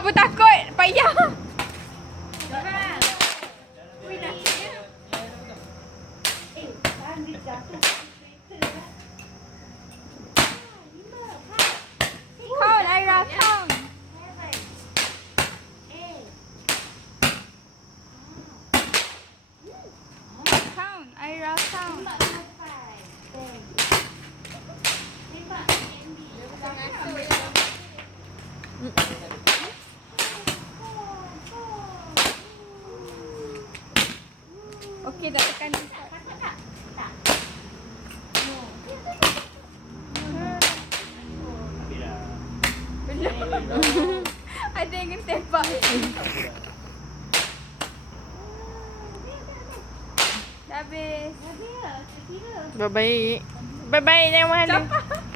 Apa takut? Payah. Count, Aira, count. Count, Aira, count. Okey, dah tekan. Belum. Ada yang kena tembak. Dah habis. Baik-baik. Baik-baik jangan malu. Siapa?